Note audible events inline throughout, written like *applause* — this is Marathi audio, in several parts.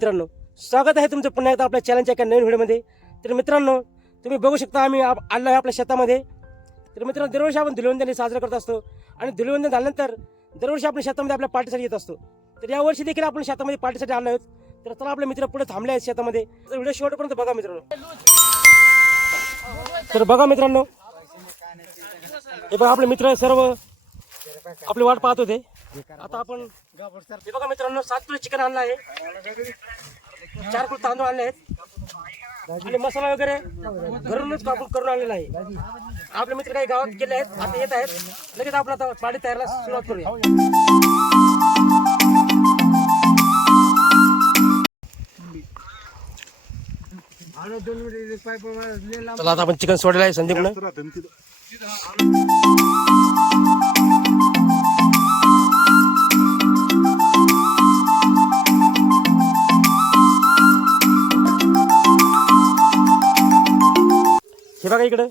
मित्रांनो स्वागत आहे तुमचं पुन्हा एकदा आपल्या चॅनलच्या एका नवीन व्हिडिओमध्ये तर मित्रांनो तुम्ही बघू शकता आम्ही आप- आलो आहे आपल्या शेतामध्ये. तर मित्रांनो दरवर्षी आपण धुलिवंदन साजरा करत असतो. आणि धुलिवंदन झाल्यानंतर दरवर्षी आपण शेतामध्ये आपल्या पार्टीसाठी येत असतो. तर या वर्षी देखील आपण शेतामध्ये पार्टीसाठी आलो आहोत. तर चला आपले मित्र पुढे थांबले आहेत शेतामध्ये. तर व्हिडिओ शेवटपर्यंत बघा मित्रांनो. तर बघा मित्रांनो. हे बघा आपले मित्र सर्व. आपली वाट पाहत होते. आता आपण हे बघा मित्रांनो सात किलो चिकन आणलं आहे. चार किलो तांदूळ आणले आहेत. आणि मसाला वगैरे घरूनच कापून करून आणलेला आहे. आपले मित्र काही गावात गेले आहेत आता येत आहेत. लगेच आपण आता पाडी तयारला सुरुवात करूया. चला आता आपण चिकन सोडलेलं आहे संदीपनं. बघा इकडे.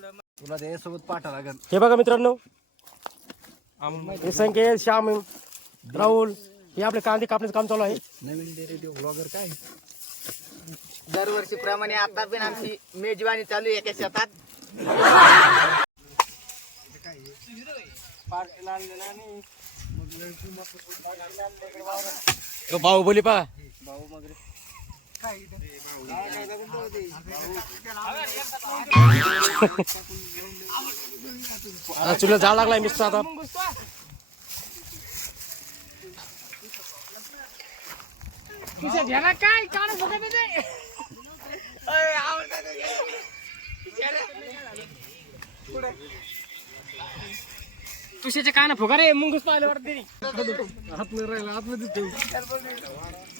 तुला पाठा लागेल हे बघा मित्रांनो. हे संकेत श्याम राहुल हे आपले कांदे कापण्याचं काम चालू आहे. नवीन रेडिओ ब्लॉगर काय? दरवर्षी प्रमाणे आता पण आमची मेजवानी चालू आहे एका शेतात. भाऊ बोली पहा. आता चुलीला जाळ लागलाय मिस्टर आता. काय ना फुगा रे मुंगूस पाहिल्यावर तरी आतलं राहिलं आतलं दिसतो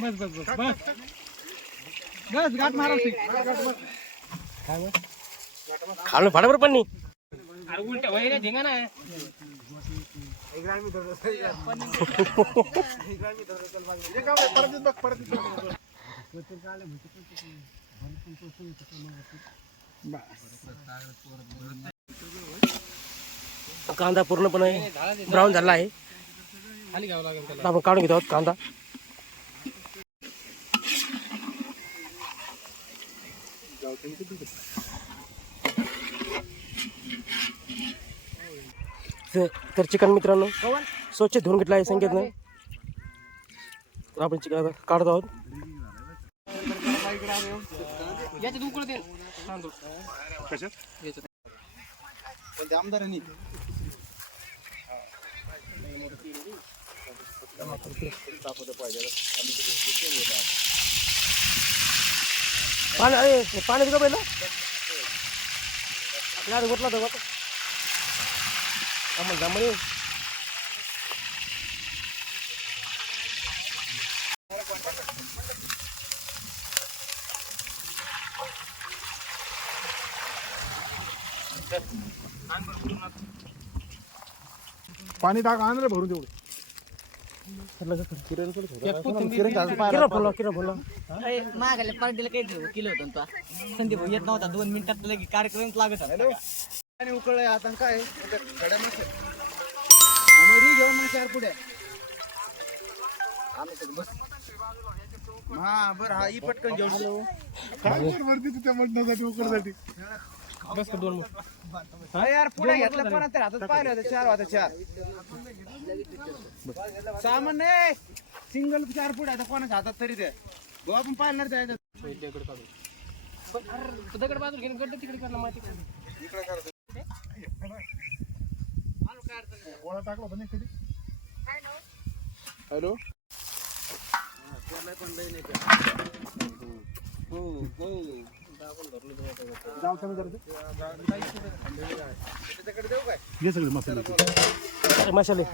बस बस बस बस. बस मारा खाणं फाडावर पण नाही उलट्या वहिने धिंगा ना. कांदा पूर्णपणे ब्राऊन झाला आहे. खाली काढून घेतो कांदा. तर चिकन मित्रांनो स्वच्छ धुवून घेतलं आहे संकेतनं तर आपण चिकन काढत आहोत. आमदारांनी. अरे पाणी दिलं पहिलं? आपल्या गोठला तर गोट आम्हाला जांभळी पाणी टाका आणलं भरून तेवढं. किरण किरण बोला किरण बोला मागायला पार्टीला काही किलो होतं ना तो. संदीप भाऊ येत नव्हता दोन मिनिटात लगे कार्यक्रम लागत. पाणी उकळलंय आता काय? घेऊन मग चार पुढे. हा बरं हा ही पटकन घेऊन. काय वरती त्या मटणासाठी उकळसाठी? बस दोन यार पुढे घेतलं पण तर हातात पाहिलं होतं चार होता चार. सामान नाही सिंगल चार पुढे आता कोणाच्या हातात तरी ते. भाऊ आपण पाहिलं नाही दगड बाजूला घेऊन गड्डा तिकडे करणार माहिती गोळा टाकला होता नाही कधी हॅलो जाऊ कमी सगळे मसाले मसाले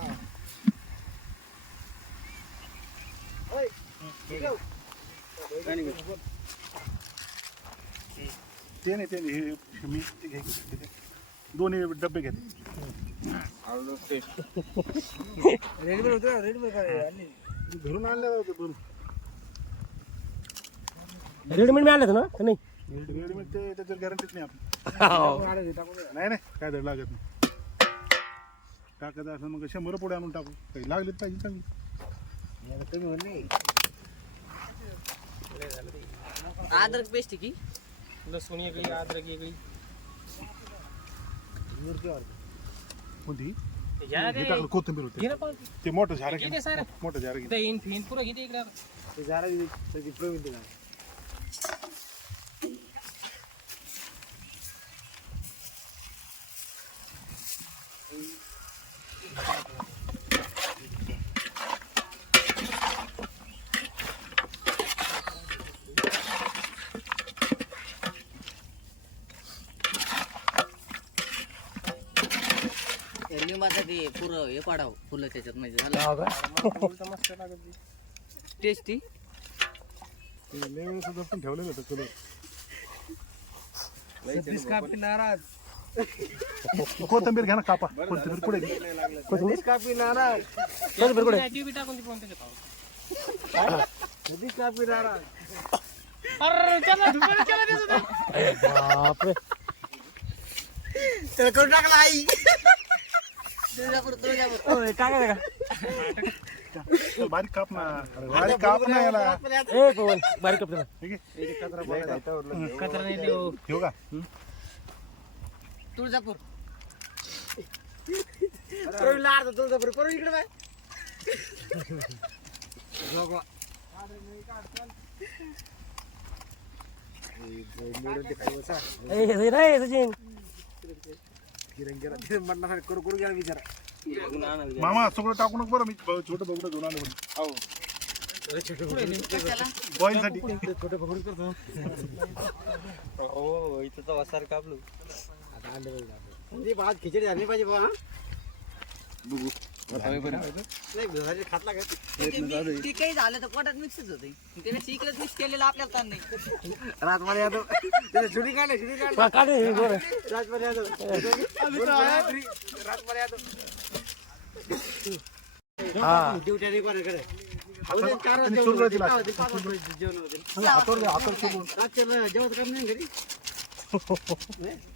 ते नाही ते नाही हे मी. दोन्ही डबे घेते. घरून आणले रेडीमेड मिळाले ना नाही? रेडीमेड ते त्याच्यावर गॅरंटीच नाही आपली. हो. नाही नाही काय दर लागत नाही. टाकायचं असं मग शंभर पुढे आणून टाकू. काही लागलेत पाहिजे चांगली. अदरक पेस्ट की? लसूण वेगळी अद्रक वेगळी कोणती? हे टाकलं कोथिंबीर होते. ते मोठं झाडं किती घे सारं? मोठं झाडं घे. इन फिन पुरं किती इकडे? लिंबाचं ते पुरं हे पाडाव फुलं त्याच्यात म्हणजे झालं. टेस्टी ठेवलेलं होतं कलर. *laughs* कोथिंबीर घ्या ना कापा. कोथिंबीर घे. कोथिंबीर? कुठे बापरे करून टाकला आई काय बारीक काप ना बारीक काप ना. याला बारीक कप कचरा नाही देऊ ठेवू का? तुळजापूर. *laughs* ए हे नाही सचिन. मामा सगळं टाकू नको बरं मी. ब- छोटं बघडं घेऊन आलो बॉईल साठी ते काही झालं तर पोटात मिक्सच होते त्यापेक्षा इकडेच मिक्स केलेलं आपल्याला ताण नाही. का- काढ हे बरं. हा. आणि चुरगळ दिला हातावर घ्या, हातावर चुरगळ. म्हणे युद्ध हे असं हे का होतं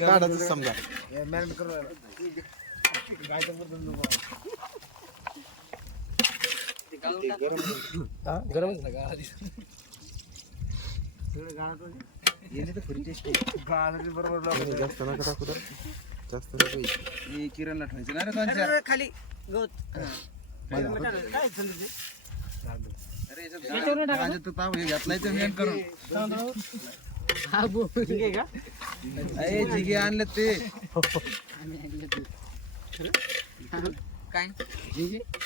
काढायचं समजा हा गरम जास्त नका टाकू तर. जास्त नका किरण ठेवायचं ना रे दोन खाली गवत हे जिगे आणले ते. काय?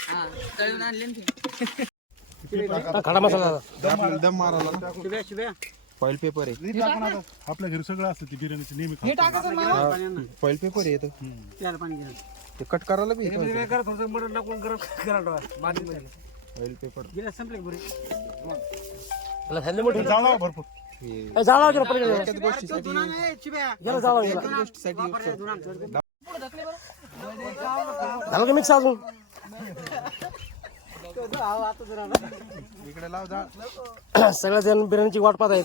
हा तळून आणले खडा मसाला. दम मारायला फॉईल पेपर आहे. आपल्या घरी सगळं असतं ते बिर्याणीचं नेहमी. फॉईल पेपर आहे ते कट करायला बी फॉईल पेपर त्याला थंड मोठी जाळा भरपूर. ए, जाळा गेला पलीकडे. एकाच गोष्टीसाठी गेला जाळा गेला गोष्टीसाठी use करतो. झालं का मिक्स अजून? इकडे लाव जा सगळ्या जण बिर्याणीची वाट पाहत आहेत.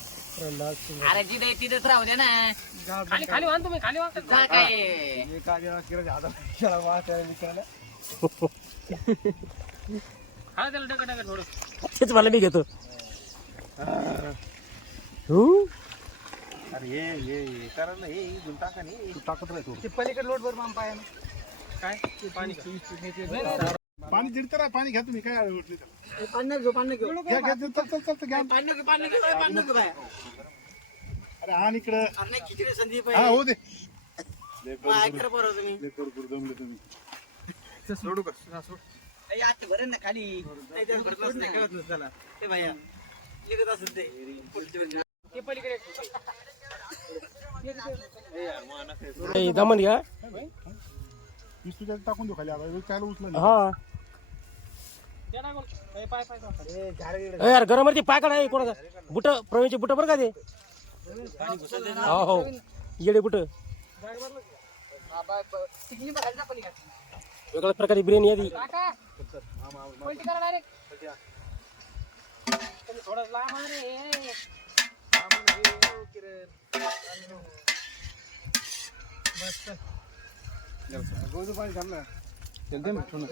अरे जिथे तिथेच राहू दे ना. खाली खाली वाहन तुम्ही खाली वाहन जा काय. हा. त्याला डका डका थोडं. तेच मला मी घेतो. हू? अरे हे हे हे करा ना हे इथून टाका नाही तू टाकत राहतो ते पलीकडे लोट वर माम पाय काय? ते पाणी पाणी जिडतं राहा पाणी घ्या तुम्ही काय अडचण नाही त्याला. पाणी घेऊ पाणी घेऊ घ्या घ्या चल चल चल चल घ्या. पाणी घेऊ पाणी घेऊ पाणी घेऊ बाय. अरे हा इकडं. अरे खिचडी संदीप हा हो दे. तुम्ही. लय करू करू जमले तुम्ही. सोडू. का? आत भरेन ना खाली. नाही ते भरतच नाही कळत नसतं त्याला. ते भैया निघत असेल ते. ते पलीकडे घ्या. वीस तुझ्या टाकून देऊ खाली आता चायला उचला हा त्या टाकून ए, पाय पाय पाय. ए, यार गरम पाय काढा कोणाचा? बुट प्रवीणचे बुट बरं का ते? हो हो. येडे बुट. वेगळ्या प्रकारे बिर्याणी आधी. काका पलटी करा थोडं.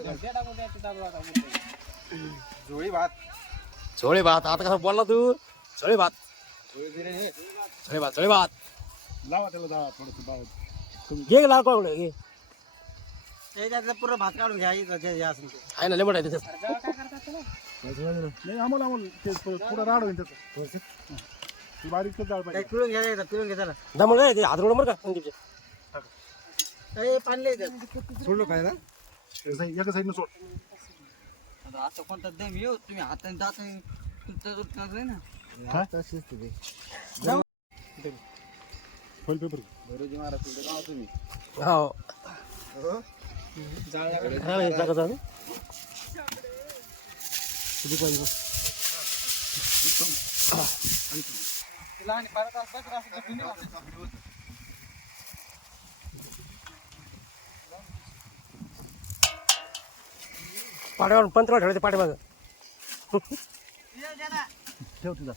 जोळी भात. छोळे भात आता कसं बोलला तू? छोळे भात. छोळे भात छोळे भात. लावा त्याला जावा थोडस बाबा घे लाल कोळ घे. त्याच्यातलं पुरं भात काढून घ्या इथं जे जे असेल आहे ना लेमट आहे त्याच्यात. आम्हाला आम्हाला ते पुढं राड होईल त्याचं. पाहिजे. पिळून घ्या इथं पिळून घ्या त्याला. ते हात बरं का संदीपचे. ए, पाणी. सोडलो काय ना? एका साईडनं सोड. आता असं कोणतं दम येऊ? तुम्ही हाताने दात तुमचं उठणार नाही ना. हा? तशीच ते फॉईल पेपर बरोजी तुमचं गाव तुम्ही? हो. हो? हा, हे जागा जाऊ. किती पाहिजे? लहान परत असं बसलं असं तर पिऊन येऊ. पाड्यावर पंतरा ठेवायचे पाठीमागं. ठेव तुझा.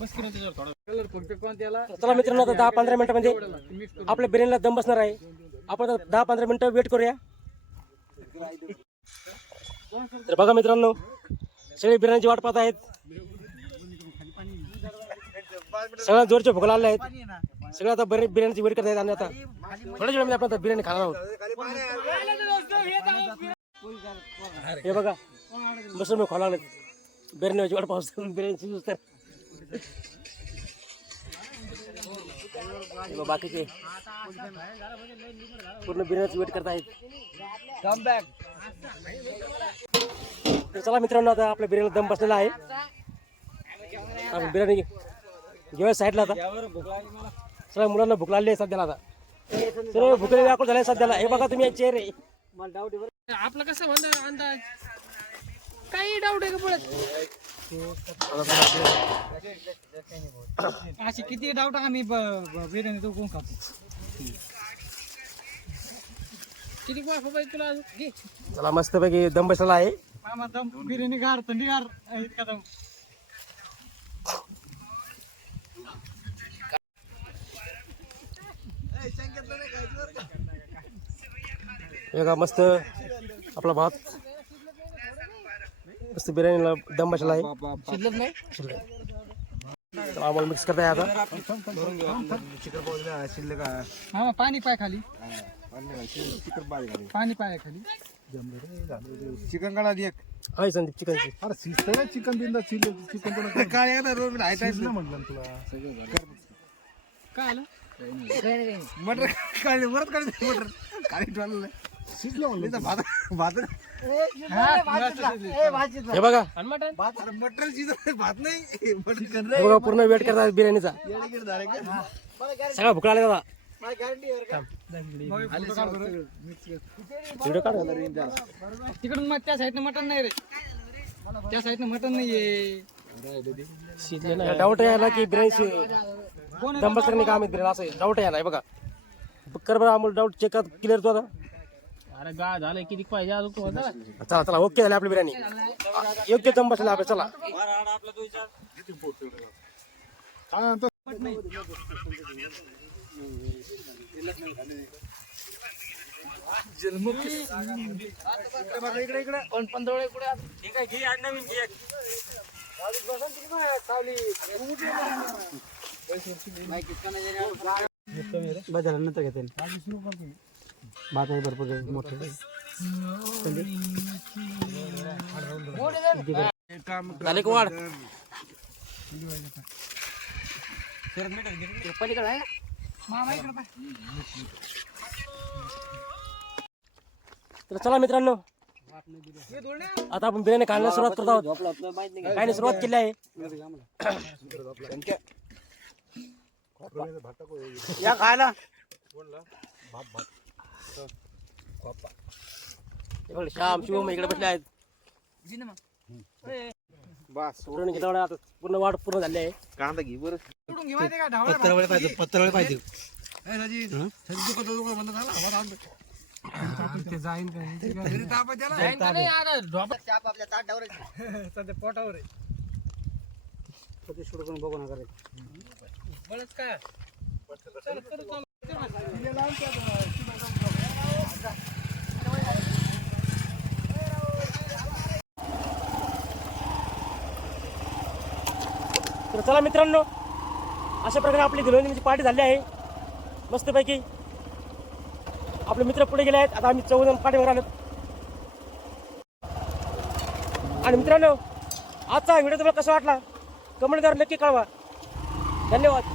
बस करून त्याच्यावर थोडं कलर फक्त कोणत्याला चला मित्रांनो आता दहा पंधरा मिनिटामध्ये मिक्स आपल्या बिर्याणीला दम बसणार आहे. आपण आता दहा पंधरा मिनिटं वेट करूया. तर बघा मित्रांनो सगळे बिर्याणीची वाट पाहत आहेत. सगळ्या जोरचे भूक लागले आहेत. सगळे आता बरे बिर्याणीची वेट करत आहेत आणि आता थोड्या वेळामध्ये आपण आता बिर्याणी खाणार आहोत. हे बघा बसून मी खोला बिर्याणीची वाट पाहत बिर्याणीची यूज तर. बाकीचे. पूर्ण बिर्याणीची वेट करत आहेत तर चला मित्रांनो आता आपल्या बिर्याणीला दम बसलेला आहे. आपण बिर्याणी घेऊया साईडला आता. सगळ्या मुलांना भूक लागली आहे सध्याला आता. सर्व भुकले व्याकुळ झाले सध्याला. हे बघा तुम्ही चेहरे. आपलं कसं म्हणतो अंदाज? काही डाऊट आहे का पुढे? अशी किती डाऊट आम्ही ब- ब- बिर्याणी तो कोण खातो. किती वाफ पाहिजे तुला अजून? घे. चला मस्तपैकी दम बसलेला आहे. मामा दम बिर्याणी गार थंडी गार इतका दम. हे बघा मस्त आपला भात. मस्त बिर्याणीला दम बसला आहे. शिल्लक नाही. चला आम्हाला मिक्स करता आहे आता. शिल्लक मामा पाणी पाय खाली. चिकन पाणी पाय खाली. चिकन काढा एक. आहे संदीप चिकनची अरे शिजतं चिकन बिंदा चिल चिकन तुला काय रोज शिजलं म्हटलं ना तुला. काय आलं? मटर काढले परत काढले मटर. काढी ठेवलं शिजलं म्हणलं भात भात हे बघा. शिजत भात नाही हे बघा पूर्ण वेट करतात बिर्याणीचा. सगळा भुकला आला दादा व्हिडिओ काढ. तिकडून मग त्या साईडनं मटण नाही रे. त्या साईडनं मटण नाहीये. डाऊट यायला की बिर्याणी दम बसण्याने काम आहे बिर्याणी असं डाऊट यायला बघा. कर बरं अमोल डाऊट चेक कर क्लिअर तो आता. अरे गा झालं किती पाहिजे अजून तू होता चला. चला ओके झाली आपली बिर्याणी. योग्य दम बसला आपल्या चला. काय म्हणतो कोण पंधरा कुठे नंतर घेते. भात आहे भरपूर मोठं झाले का वाढ? पलीकडे आहे तर चला मित्रांनो आता आपण बिर्याणी खाण्याला सुरुवात करत आहोत. काही सुरुवात केली आहे. या खायला. बघ, श्याम शिवम इकडे बसले आहेत. बिर्याणी घेतल्यामुळे आता पूर्ण वाढ पूर्ण झाली आहे. कांदा घे बरं. पत्रवळे पाहिजे पत्रवळे पाहिजे. जाईन का? नाही? आता ड्रॉप बघू नका रे. बळच काय चला मित्रांनो अशा प्रकारे आपली गिलोनीची पार्टी झाली आहे. मस्तपैकी आपले मित्र पुढे गेले आहेत. आता आम्ही चौजण पाठीवर आलो आणि मित्रांनो आजचा व्हिडिओ तुम्हाला कसा वाटला? कमेंटद्वारे नक्की कळवा. धन्यवाद.